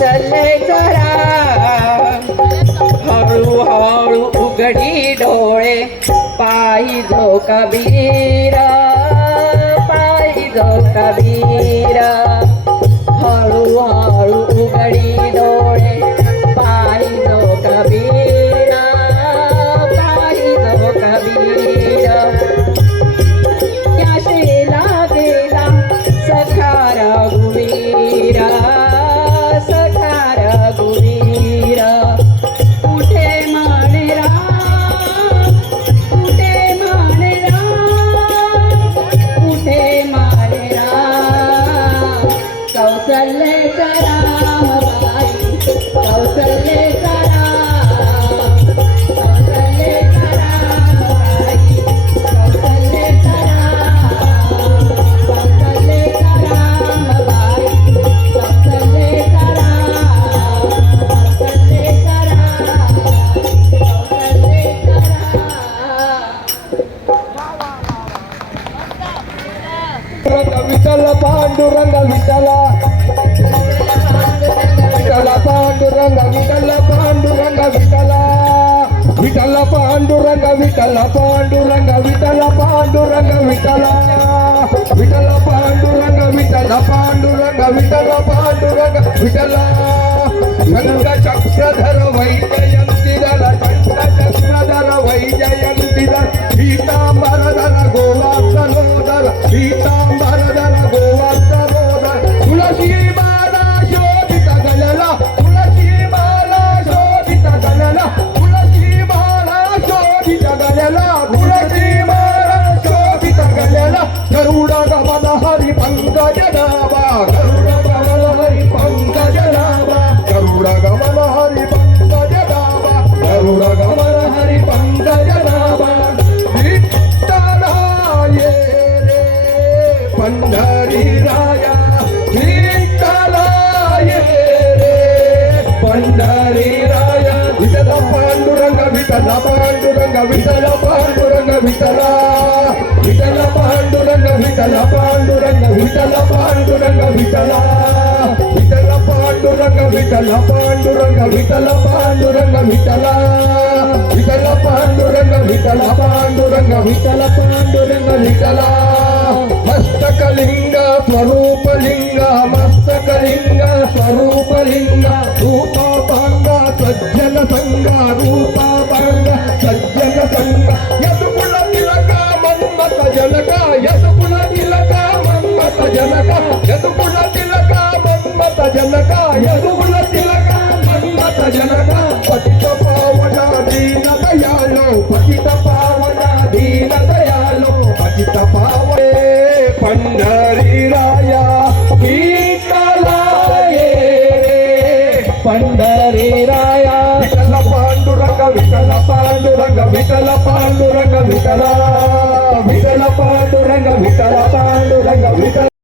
कौशल्य जरा हळूहळू उघडी डोळे पाहिजो कबीर पाहिजो कबीर हळूहळू उघडी डोळे पाहिजो कबीर पाहिजो कबीर त्याशेला गेला सखा रघुवीर सखा रघुवीर कुठे म्हणे राम कुठे म्हणे राम कुठे म्हणे राम कौशल्य राम बाई कौशल्य विठ्ठल पांडुरंग विठ्ठला विठ्ठल पांडुरंग विठ्ठल पांडुरंग विठ्ठला विठ्ठल पांडुरंग विठ्ठल पांडुरंग विठ्ठल पांडुरंग विठ्ठला विठ्ठल पांडुरंग विठ्ठल पांडुरंग विठ्ठल पांडुरंग विठ्ठला शंख चक्रधर वैजयंती धर शंख चक्रधर वैजयंती धर पीतांबर धर गोवर्धनोदर पीतांबर धर गोवर्धनोदर तुळशी माला शोभित गलला तुळशी माला शोभित गलला तुळशी माला शोभित गलला तुळशी माला शोभित गलला गरुड गमन हरि पंकज नामा गरुड गमन हरि पंकज नामा गरुड गमन हरि पंकज नामा गरुड गमन हरि पंकज नामा विठ्ठला ये रे पंढरी राया विठ्ठला ये रे पंढरी राया विठ्ठल पांडुरंग विठ्ठल पांडुरंग विठ्ठल पांडुरंग विठ्ठला विठ्ठल पांडुरंग विठ्ठल पांडुरंग विठ्ठल पांडुरंग विठ्ठला विठ्ठल पांडुरंग विठ्ठल पांडुरंग विठ्ठल पांडुरंग विठ्ठला विठ्ठल पांडुरंग विठ्ठल पांडुरंग विठ्ठल पांडुरंग विठ्ठला मस्तकलिंग स्वरूप लिंग मस्तकलिंग स्वरूप लिंग रूप भंग सज्जन संग रूप भंग सज्जन संग यदुकुल तिलक मन्मथ जनक यदुकुल तिलक मन्मथ जनक यदुकुल तिलक मन्मथ जनक यदुकुल तिलक मन्मथ जनक पतित पावना दीन दयालो पतित पावना दीन दयालो पतित पावने पंढरी राया विठ्ठला ये रे पंढरी राया विठ्ठल पांडुरंग विठ्ठल पांडुरंग विठ्ठल पांडुरंग विठ्ठला